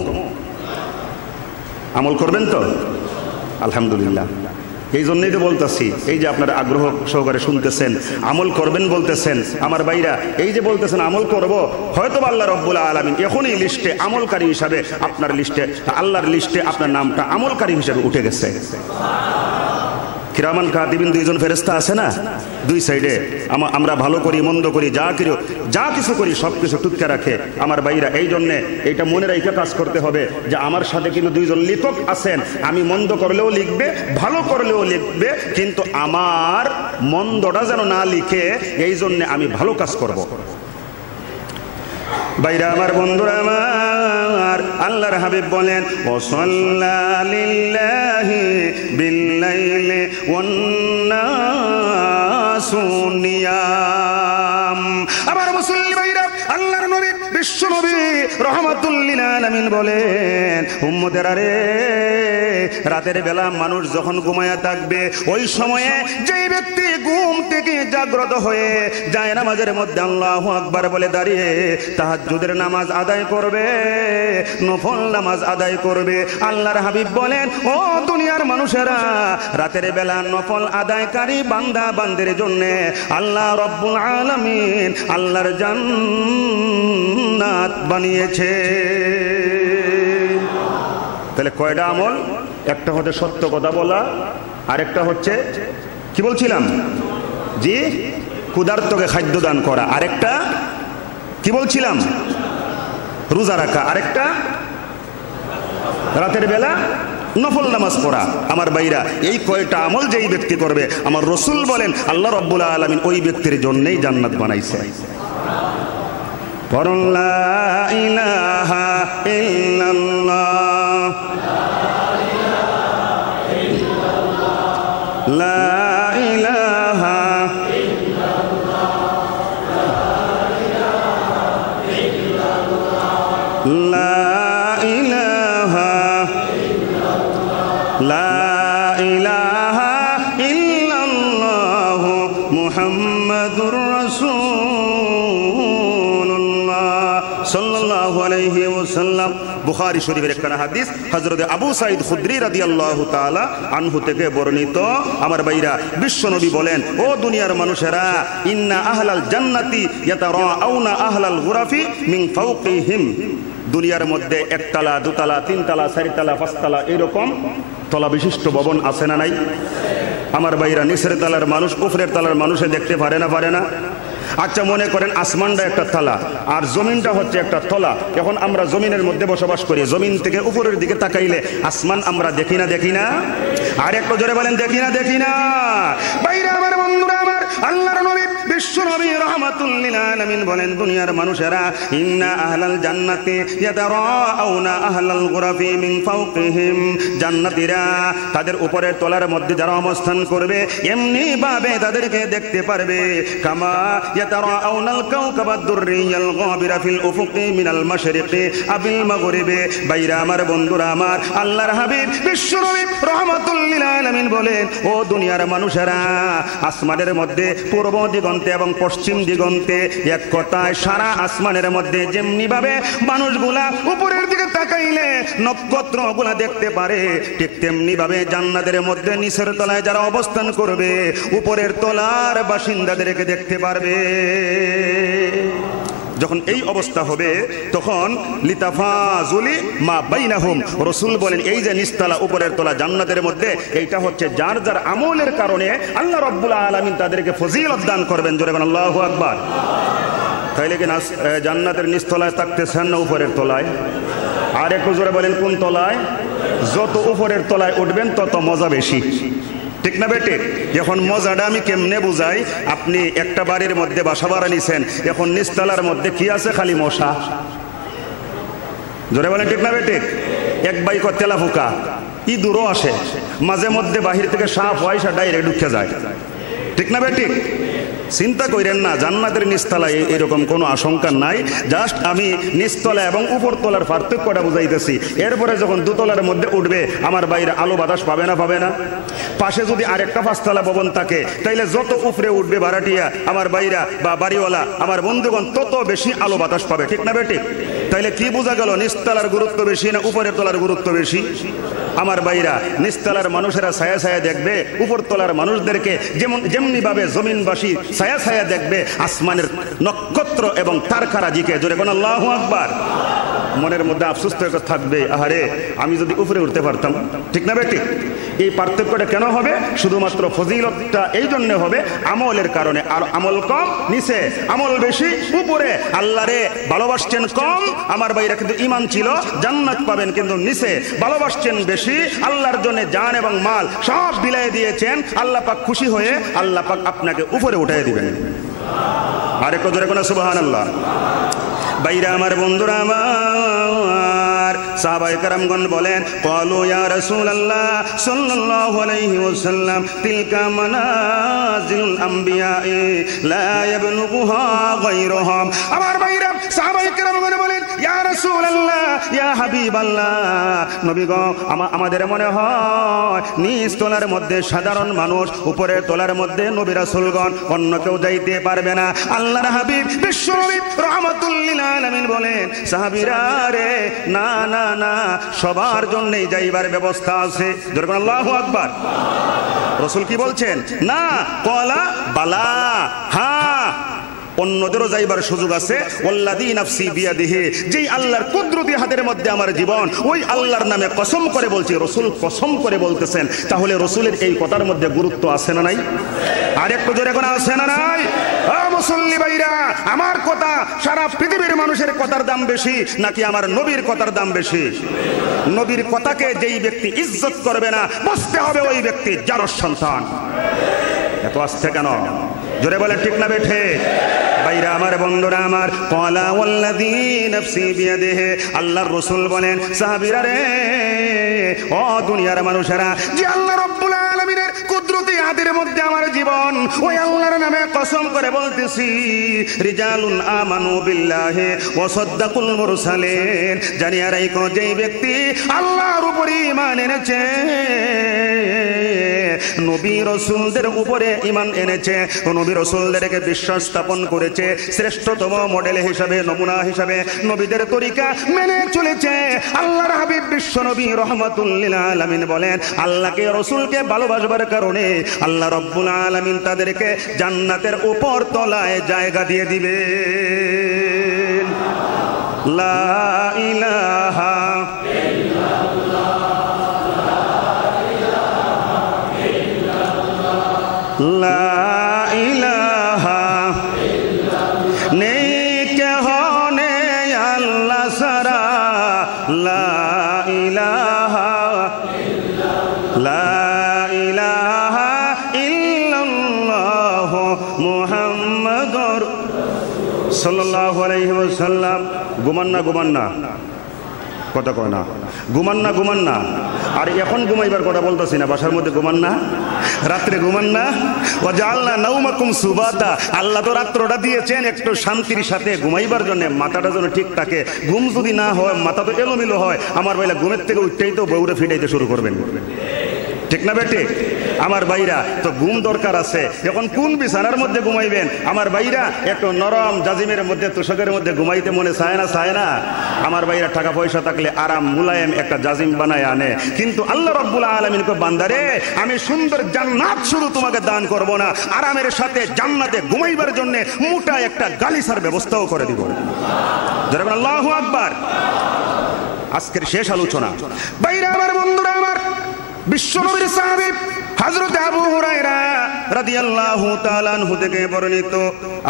আমল করবেন তো? আলহামদুলিল্লাহ। এই জন্যই তো বলতেছি, এই যে আপনারা আগ্রহ সহকারে শুনতেছেন, আমল করবেন বলতেছেন আমার ভাইরা, এই যে বলতেছেন আমল করব, হয়তো আল্লাহ রব্বুল আলামিন এখনই লিস্টে আমলকারী হিসাবে আপনার লিস্টে, আল্লাহর লিস্টে আপনার নামটা আমলকারী হিসাবে উঠে গেছে। কিরামান কাতিবিন দুইজন ফেরেশতা আছে না, দুই সাইডে। আমরা ভালো করি মন্দ করি যা কিছু করি সব কিছু টুটকে রাখে আমার ভাইরা। এই জন্যে এইটা মনে রেখে কাজ করতে হবে যে আমার সাথে কিন্তু দুইজন লিখক আছেন, আমি মন্দ করলেও লিখবে, ভালো করলেও লিখবে, কিন্তু আমার মন্দটা যেন না লিখে, এই জন্যে আমি ভালো কাজ করব। ভাইরা আমার, বন্ধুরা আমার, আল্লাহর হাবিব বলেন ওয়াসাল্লা লিল্লাহি বিল্লাইলি ওয়ান নাসু নিয়াম। আমার মুসলিম ভাইরা, আল্লাহর নবী বিশ্ব নবী রাহমাতুল লিল আলামিন বলেন উম্মতেরা রে, রাতের বেলা মানুষ যখন ঘুমায়া থাকবে, ওই সময়ে যেই ব্যক্তি ঘুম থেকে জাগ্রত হয়ে যায় নামাজের মধ্যে আল্লাহু আকবার বলে দাঁড়িয়ে তাহাজ্জুদের নামাজ আদায় করবে, নফল নামাজ আদায় করবে, আল্লাহর হাবিব বলেন ও দুনিয়ার মানুষেরা, রাতের বেলা নফল আদায়কারী বান্দা বান্দের জন্য আল্লাহ রব্বুল আলামিন আল্লাহর জান্নাত বানিয়েছে। তাহলে কয়টা আমল? একটা হচ্ছে সত্য কথা বলা, আরেকটা হচ্ছে কি বলছিলাম, জি, ক্ষুধার্তকে খাদ্য দান করা, আরেকটা কি বলছিলাম, রোজা রাখা, আরেকটা রাতের বেলা নফল নামাজ পড়া। আমার ভাইরা, এই কয়টা আমল যেই ব্যক্তি করবে, আমার রাসূল বলেন আল্লাহ রাব্বুল আলামিন ওই ব্যক্তির জন্যই জান্নাত বানাইছে। পড়ুন লা ইলাহা ইল্লাল্লাহ, লা ইলাহা লা ইলাহা লা ইলাহা ইল্লাল্লাহু মুহাম্মাদুর রাসূলুল্লাহ সাল্লাল্লাহু আলাইহি ওয়াসাল্লাম। বুখারী শরীফের একখানা হাদিস হযরত আবু সাঈদ খুদরি রাদিয়াল্লাহু তাআলা আনহু থেকে বর্ণিত। আমার ভাইরা, বিশ্বনবী বলেন ও দুনিয়ার মানুষেরা, ইন্না আহলাল জান্নাতি ইয়াতারাউনা আহলাল গুরাফি মিন ফাওকিহিম। দুনিয়ার মধ্যে একতলা, দুতলা, তিনতলা, চারতলা, পাঁচতলা এরকম তলা বিশিষ্ট ভবন আছে না নাই? আমার ভাইরা, নিচের তলার মানুষ উপরের তলার মানুষে দেখতে পারে না? আচ্ছা, মনে করেন আসমানটা একটা তলা আর জমিনটা হচ্ছে একটা তলা। এখন আমরা জমিনের মধ্যে বসবাস করি, জমিন থেকে উপরের দিকে তাকাইলে আসমান আমরা দেখি না? আর একটু জোরে বলেন, দেখি না? ভাইরা আমার, বন্ধুরা আমার, আল্লাহর নবী বিশ্ব নবী রাহমাতুল লিল আলামিন বলেন দুনিয়ার মানুষেরা, ইন্না আহলাল জান্নাতি ইয়াতারাউনা আহলাল গুরাফি মিন ফাওকিহিম। জান্নাতীরা তাদের উপরের তলার মধ্যে যারা অবস্থান করবে, এমনি ভাবে তাদেরকে দেখতে পারবে, কামা ইয়াতারাউনাল কাওকাবাদ দুররিয়াল গাবিরা ফিল উফুকি মিনাল মাশরিকি আবিল মাগরিবি। ভাইরা আমার, বন্ধুরা আমার, আল্লাহর হাবিব বিশ্ব নবী রাহমাতুল লিল আলামিন বলেন ও দুনিয়ার মানুষেরা, আসমানের মধ্যে পূর্ব দিগন্তে এবং পশ্চিম দিগন্তে, এক কথায় সারা আসমানের মধ্যে যেমনি ভাবে মানুষগুলা উপরের দিকে তাকাইলে নক্ষত্রগুলা দেখতে পারে, ঠিক তেমনি ভাবে জান্নাতের মধ্যে নিচের তলায় যারা অবস্থান করবে, উপরের তলার বাসিন্দাদেরকে দেখতে পারবে। যখন এই অবস্থা হবে তখন লিতাফাজুলি মা বাইনাহুম, রাসূল বলেন এই যে নিচতলা উপরের তলা জান্নাতের মধ্যে, এইটা হচ্ছে যার যার আমলের কারণে আল্লাহ রাব্বুল আলামিন তাদেরকে ফজিলত দান করবেন। জোরে বলেন আল্লাহু আকবার। তাইলে কি না জান্নাতের নিচতলায় থাকতেছেন না উপরের তলায়? আর একটু জোরে বলেন, কোন তলায়? যত উপরের তলায় উঠবেন তত মজা বেশি, ঠিক না বেটে? এখন মজাটা আমি কেমনে বুঝাই? আপনি একটা বাড়ির মধ্যে বাসা ভাড়া নিছেন, এখন নিচতলার মধ্যে কি আছে? খালি মশা। জোরে বলেন, ঠিক না বেটে? এক বাইক তেলা ফুকা, ইঁদুরও আসে মাঝে মধ্যে, বাহির থেকে সাপ পয়সা ডাইরেক্ট ঢুকে যায়, ঠিক না বেটে? চিন্তা করেন না, জান্নাতের নিচতলায় এরকম কোনো আশঙ্কা নাই। জাস্ট আমি নিচতলা এবং উপরতলার পার্থক্যটা বুঝাইতেছি। এরপরে যখন দুতলার মধ্যে উঠবে, আমার বাইরে আলো বাতাস পাবে না? পাশে যদি আরেকটা পাঁচতলা ভবন থাকে, তাইলে যত উপরে উঠবে ভাড়াটিয়া, আমার বাইরা বা বাড়িওয়ালা, আমার বন্ধুগণ, তত বেশি আলো বাতাস পাবে, ঠিক না বেটি? তাইলে কি বোঝা গেল, নিচতলার গুরুত্ব বেশি না উপরের তলার গুরুত্ব বেশি? আমার ভাইরা, নিচতলার মানুষেরা ছায়া ছায়া দেখবে, উপরতলার মানুষদেরকে যেমনি ভাবে জমিনবাসী ছায়া ছায়া দেখবে আসমানের নক্ষত্র এবং তারকারাজিকে। জোরে কোন আল্লাহু আকবার। মনের মধ্যে আফসোস তো থাকবে, আহারে আমি যদি উপরে উঠতে পারতাম। ঠিক না বেটি? এই পার্থক্যটা কেন হবে? শুধুমাত্র ফজিলতটা এই জন্য হবে আমলের কারণে। আর আমল কম নিচে, আমল বেশি উপরে। আল্লাহরে ভালোবাসছেন কম, আমার ভাইরা কিন্তু ঈমান ছিল, জান্নাত পাবেন, কিন্তু নিচে ভালোবাসছেন বেশি, আল্লাহর জন্য জান এবং মাল সব বিলাই দিয়েছেন। আল্লাহ পাক খুশি হয়ে আল্লাহ পাক আপনাকে উপরে উঠিয়ে দিবেন। আরেকটু জোরে কোন সুবহানাল্লাহ। ভাইরা আমার, বন্ধুরা আমার, সাহাবায়ে কেরামগণ বলেন, ক্বালু ইয়া রাসূলুল্লাহ সাল্লাল্লাহু আলাইহি ওয়াসাল্লাম তিলকা মানাজিলুল আমবিয়া'i লা ইয়াবলুগুহা গায়রুহুম। আমার ভাইরা, সাহাবায়ে কেরামগণ বলেন, ইয়া রাসূলুল্লাহ, ইয়া হাবিবাল্লাহ, নবী গো, আমাদের মনে হয় নিচ তলার মধ্যে সাধারণ মানুষ, উপরের তলার মধ্যে নবী রাসূলগণ, অন্য কেউ যাইতে পারবে না। আল্লাহর হাবিব বিশ্বনবী রাহমাতুল লিল আলামিন বলেন, সাহাবীরা রে, না না না, সবার জন্যই যাইবার ব্যবস্থা আছে। জোরে বলেন আল্লাহু আকবার। রাসূল কি বলছেন? না, ক্বালা বালা, হ্যাঁ, অন্যদেরও যাইবার সুযোগ আছে। ওয়াল্লাযী নাফসি বিয়াদিহি, যেই আল্লাহর কুদরতি হাতের মধ্যে আমার জীবন, ওই আল্লাহর নামে কসম করে বলছি, রাসূল কসম করে বলতেছেন। তাহলে রাসূলের এই কথার মধ্যে গুরুত্ব আছে না নাই? আর একটু জোরে কোন আছে না নাই? ও মুসল্লি ভাইরা, আমার কথা সারা পৃথিবীর মানুষের কথার দাম বেশি নাকি আমার নবীর কথার দাম বেশি? নবীর কথাকে যেই ব্যক্তি ইজ্জত করবে না, বুঝতে হবে ওই ব্যক্তি জারস সন্তান। এত আসছে কেন? জোরে বলে ঠিক না বেঠে? ভাইরা আমার, বন্ধুরা আমার, ক্বালা ওয়াল্লাযী নাফসি বিয়াদিহি, আল্লাহর রাসূল বলেন, সাহাবীরা রে, ও দুনিয়ার মানুষেরা, যে আল্লাহ রাব্বুল আলামিনের কুদরতি হাতের মধ্যে আমার জীবন, ওই আল্লাহর নামে কসম করে বলতেছি, রিজালুন আমানু বিল্লাহি ওয়া সাদ্দাকুল মুরসালিন, জানিয়া রাখো, যেই ব্যক্তি আল্লাহর উপরে ঈমান এনেছে, নবী রাসূলদের উপরে ঈমান এনেছে, নবী রাসূলদেরকে বিশ্বাস স্থাপন করেছে, শ্রেষ্ঠতম মডেল হিসাবে, নমুনা হিসাবে নবীদের তরিকা মেনে চলেছে, আল্লাহর হাবিব বিশ্ব নবী রাহমাতুল লিল আলামিন বলেন, আল্লাহকে রাসূলকে ভালোবাসবার কারণে আল্লাহ রাব্বুল আলামিন তাদেরকে জান্নাতের উপর তলায় জায়গা দিয়ে দিবেন। লা ইলাহা লা ইলাহা নেই কেহ নেই আল্লাহ সারা, লা ইলাহা লা ইলাহা ইল্লাল্লাহ মুহাম্মাদুর সাল্লাল্লাহু আলাইহি ওয়াসাল্লাম। ঘুমান না, ঘুমান না, কথা কয় না, ঘুমান না, ঘুমান না। আর এখন ঘুমাইবার কথা বলতেছি না, বাসার মধ্যে ঘুমান না, রাত্রে ঘুমান না। ওয়া জাআলনা নাওমাকুম সুবাতা, আল্লাহ তো রাত্রটা দিয়েছেন একটু শান্তির সাথে ঘুমাইবার জন্য, মাথাটা যেন ঠিক থাকে। ঘুম যদি না হয়, মাথা তো এলোমেলো হয়, আমার ভাইরা ঘুমের থেকে উঠতেই তো বউরে ফিটাইতে শুরু করবেন। ঠিক না বেটে? আমার ভাইরা, তো ঘুম দরকার আছে। এখন কোন বিছানার মধ্যে ঘুমাইবেন? আমার ভাইরা, একটু নরম জাজিমের মধ্যে, তোষকের মধ্যে ঘুমাইতে মনে চায় না, চায় না? আমার ভাইরা, টাকা পয়সা থাকলে আরাম মুলায়েম একটা জাজিম বানায় আনে, কিন্তু আল্লাহ রাব্বুল আলামিন কয়, বান্দারে, আমি সুন্দর জান্নাত শুধু তোমাকে দান করব না, আরামের সাথে জান্নাতে ঘুমাইবার জন্য মোটা একটা গালিসার ব্যবস্থাও করে দিব। যারা বলেন আল্লাহু আকবার। আজকের শেষ আলোচনা, ভাইরা আমার, বন্ধুরা আমার, বিশ্বনবীর সাহাবী হযরত আবু হুরায়রা রাদিয়াল্লাহু তাআলা আনহু থেকে বর্ণিত,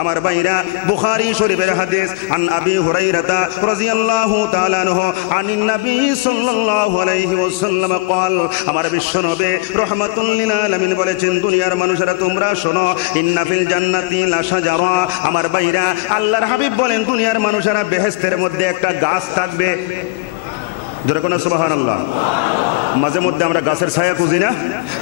আমার ভাইরা, বুখারী শরীফের হাদিস, আন আবি হুরায়রা রাদিয়াল্লাহু তাআলা আনহু আনিন নবী সাল্লাল্লাহু আলাইহি ওয়াসাল্লাম قال, আমার বিশ্বনবী রাহমাতুল লিল আলামিন বলেছেন, দুনিয়ার মানুষেরা তোমরা শোনো, ইন্না ফিল জান্নাতি লা শাজারা, আমার ভাইরা, আল্লাহর হাবিব বলেন, দুনিয়ার মানুষেরা বেহেশতের মধ্যে একটা গাছ থাকবে। জোরে কোন সুবহানাল্লাহ। মাঝে মধ্যে আমরা গাছের ছায়া খুঁজি না?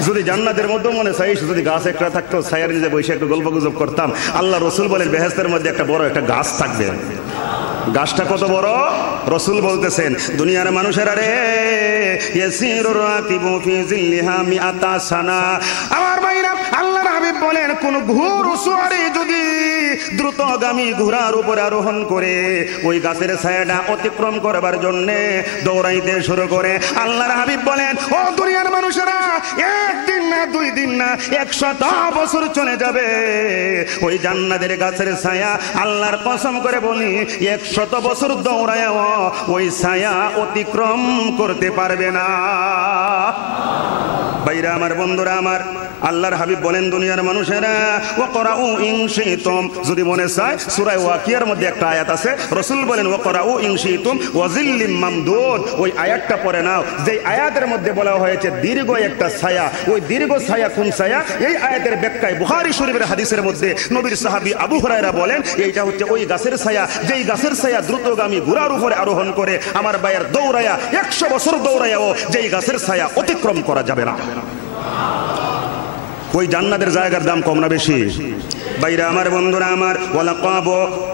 যদি জান্নাতের মধ্যে মনে চাই, যদি গাছ একটা থাকতো, ছায়ার নিচে বসে একটু গল্প গুজব করতাম। আল্লাহ রাসূল বলেন, বেহেশতের মধ্যে একটা বড় একটা গাছ থাকবে। গাছটা কত বড়? রাসূল বলতেছেন, দুনিয়ার মানুষেরা রে, ইয়াসিরু রাকিবু ফি জিল্লিহা মিআতা সানা, আমার ভাইরা, আল্লাহর হাবিব বলেন, কোন ঘোর সওয়ারি যদি দ্রুতগামী ঘোড়ার উপরে আরোহণ করে ওই গাছের ছায়াটা অতিক্রম করবার জন্য দৌড়াইতে শুরু করে। আল্লাহর হাবিব বলেন, ও দুনিয়ার মানুষেরা, একদিন না, 2 দিন না, 100 বছর চলে যাবে, ওই জান্নাতের গাছের ছায়া আল্লাহর কসম করে বলি 100 বছর দৌড়ায়ও ওই ছায়া অতিক্রম করতে পারবে না। ভাইরা আমার, বন্ধুরা আমার, আল্লাহর হাবিব বলেন, দুনিয়ার মানুষেরা, ওয়াকরাউ ইন শিতুম, যদি মনে চায় সূরা ওয়াকিয়ার মধ্যে একটা আয়াত আছে, রাসূল বলেন ওয়াকরাউ ইন শিতুম ওয়াজিল্লিম মামদুদ, ওই আয়াতটা পড়ে নাও। যেই আয়াতের মধ্যে বলা হয়েছে দীর্ঘ একটা ছায়া, ওই দীর্ঘ ছায়া কোন ছায়া? এই আয়াতের ব্যাখ্যায় বুখারী শরীফের হাদিসের মধ্যে নবীর সাহাবী আবু হুরায়রা বলেন, এইটা হচ্ছে ওই গাছের ছায়া, যেই গাছের ছায়া দ্রুতগামী ঘোড়ার উপরে আরোহণ করে আমার ভাইয়ের দৌড়ায়া 100 বছর দৌড়ায়াও যেই গাছের ছায়া অতিক্রম করা যাবে না। ওই জান্নাতের জায়গার দাম কম না বেশি? ভাইরা আমার, বন্ধুরা আমার, ওয়ালাকাব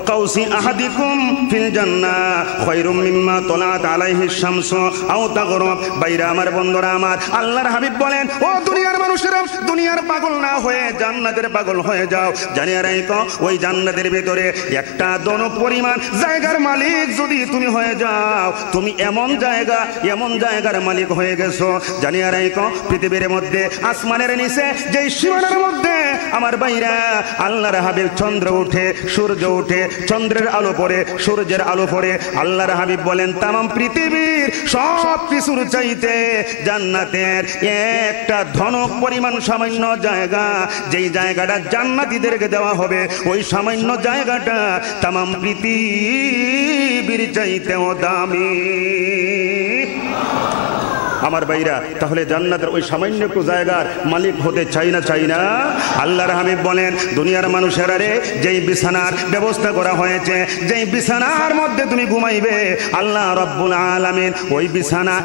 কাউসি আহাদিকুম ফিল জান্নাহ খায়রুম মিম্মা তালাত আলাইহিস শামসু আও তাগরাব। ভাইরা আমার, বন্ধুরা আমার, আল্লাহর হাবিব বলেন, ও দুনিয়ার মানুষেরা, দুনিয়ার পাগল না হয়ে জান্নাতের পাগল হয়ে যাও। জানিয়ে রাখো, ওই জান্নাতের ভিতরে একটা দন পরিমাণ জায়গার মালিক যদি তুমি হয়ে যাও, তুমি এমন জায়গার মালিক হয়ে গেছো। জানিয়ে রাখো, পৃথিবীর মধ্যে আসমানের নিচে যেই সীমানার মধ্যে আমার ভাইরা আল্লাহর হাবিব চন্দ্র উঠে, সূর্য উঠে, চন্দ্রের আলো পড়ে, সূর্যের আলো পড়ে, আল্লাহর হাবিব বলেন তামাম পৃথিবীর সব কিছুর চাইতে জান্নাতের একটা ধনক পরিমাণ সামান্য জায়গা, যেই জায়গাটা জান্নাতীদেরকে দেওয়া হবে, ওই সামান্য জায়গাটা তামাম পৃথিবীর চাইতেও দামি। আমার ভাইরা, তাহলে জান্নাতের ওই সামান্য একটু জায়গার মালিক হতে চাই না? আল্লাহর হাবিব বলেন, দুনিয়ার মানুষেরা রে, যেই বিছানার ব্যবস্থা করা হয়েছে, যেই বিছানার মধ্যে তুমি ঘুমাইবে, আল্লাহ রাব্বুল আলামিন ওই বিছানা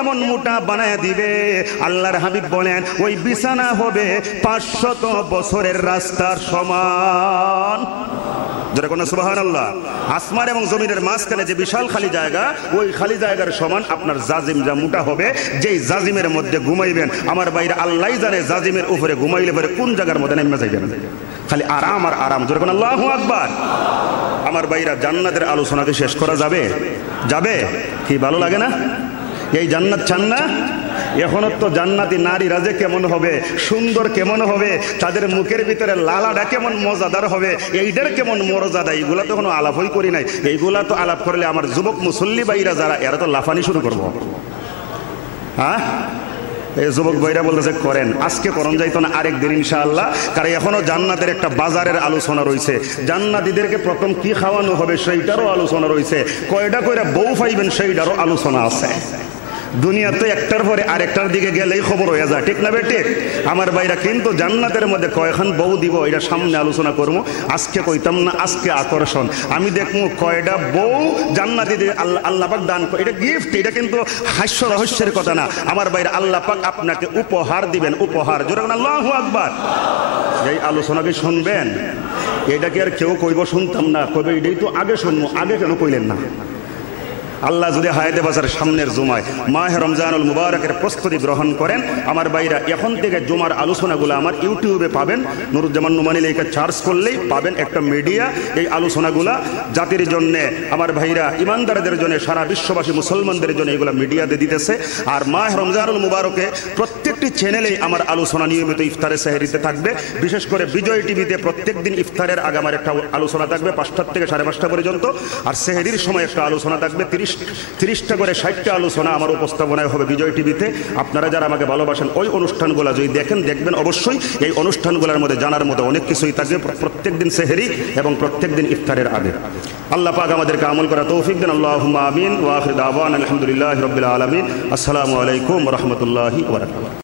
এমন মোটা বানায় দিবে। আল্লাহর হাবিব বলেন, ওই বিছানা হবে 500 বছরের রাস্তার সমান। যারা কোন সুবহানাল্লাহ। আসমান এবং জমিনের মাঝখানে যে বিশাল খালি জায়গা, ওই খালি জায়গার সমান আপনার জাজিম যা মোটা হবে, যেই জাজিমের মধ্যে ঘুমাইবেন, আমার বাইরে আল্লাহ জানে জাজিমের উপরে ঘুমাইলে পরে কোন জায়গার মধ্যে নেমে যাইবেন। খালি আরাম আর আরাম। যারা কোন আল্লাহু আকবার। আমার বাইরা, জান্নাতের আলোচনাকে শেষ করা যাবে? কি ভালো লাগে না? এই জান্নাত চান না? এখনো তো জান্নাতি নারীরা যে কেমন হবে, সুন্দর কেমন হবে, তাদের মুখের ভিতরে লালাটা কেমন মজাদার হবে, এইটার কেমন মর্যাদা, এইগুলা তো কোনো আলাপই করি নাই। এইগুলা তো আলাপ করলে আমার যুবক মুসল্লি ভাইরা যারা, এরা তো লাফানি শুরু করবো। হ্যাঁ, এই যুবক ভাইরা বলতেছে করেন, আজকে করণ যাইতো না, আরেক দিন ইনশাআল্লাহ। কারণ এখনো জান্নাতের একটা বাজারের আলোচনা রয়েছে, জান্নাতীদেরকে প্রথম কি খাওয়ানো হবে সেইটারও আলোচনা রয়েছে, কয়টা কয়টা বউ পাইবেন সেইটারও আলোচনা আছে। দুনিয়া তো একটার পরে আরেকটার দিকে গেলেই খবর হয়ে যায়, ঠিক না বেঠিক? আমার ভাইরা, কিন্তু জান্নাতের মধ্যে কয়খান বউ দিব এটা সামনে আলোচনা করবো। আজকে কইতাম না, আজকে আকর্ষণ। আমি দেখবো কয়টা বউ জান্নাতীদের আল্লাহ পাক দান করে, এটা গিফট, এটা কিন্তু হাস্য রহস্যের কথা না। আমার ভাইরা, আল্লাহ পাক আপনাকে উপহার দিবেন, উপহার। জোরে আল্লাহু আকবার। এই আলোচনা কি শুনবেন? এটা কি আর কেউ কইব শুনতাম না, কইবে এটাই তো আগে শুনবো, আগে কেন কইলেন না? আল্লাহ যদি হায়াতে বাজার সামনের জুমায় মাহে রমজানুল মুবারকের প্রস্তুতি গ্রহণ করেন, আমার ভাইরা, এখন থেকে জুমার আলোচনাগুলো আমার ইউটিউবে পাবেন। নুরুজ্জামান নোমানী লেখা সার্চ করলেই পাবেন একটা মিডিয়া। এই আলোচনাগুলা জাতির জন্যে, আমার ভাইরা, ইমানদারদের জন্য, সারা বিশ্ববাসী মুসলমানদের জন্য এগুলো মিডিয়াতে দিতেছে। আর মাহে রমজানুল মুবারকে প্রত্যেকটি চ্যানেলেই আমার আলোচনা নিয়মিত ইফতারে সেহরিতে থাকবে। বিশেষ করে বিজয় টিভিতে প্রত্যেক দিন ইফতারের আগে আমার একটা আলোচনা থাকবে 5টা থেকে 5:30 পর্যন্ত। আর সেহরির সময় একটা আলোচনা থাকবে 30টা করে 60টা আলোচনা আমার উপস্থাপনায় হবে বিজয় টিভিতে। আপনারা যারা আমাকে ভালোবাসেন, ওই অনুষ্ঠানগুলো যদি দেখবেন অবশ্যই। এই অনুষ্ঠানগুলোর মধ্যে জানার মতো অনেক কিছুই থাকবে, প্রত্যেক দিন সেহরি এবং প্রত্যেক দিন ইফতারের আগে। আল্লাহ পাক আমাদেরকে আমল করা তৌফিক দেন। আল্লাহুম্মা আমিন। ওয়া আখিরু দাওয়ানা আলহামদুলিল্লাহি রাব্বিল আলামিন। আসসালামু আলাইকুম ওয়া রাহমাতুল্লাহি ওয়া বারাকাতুহু।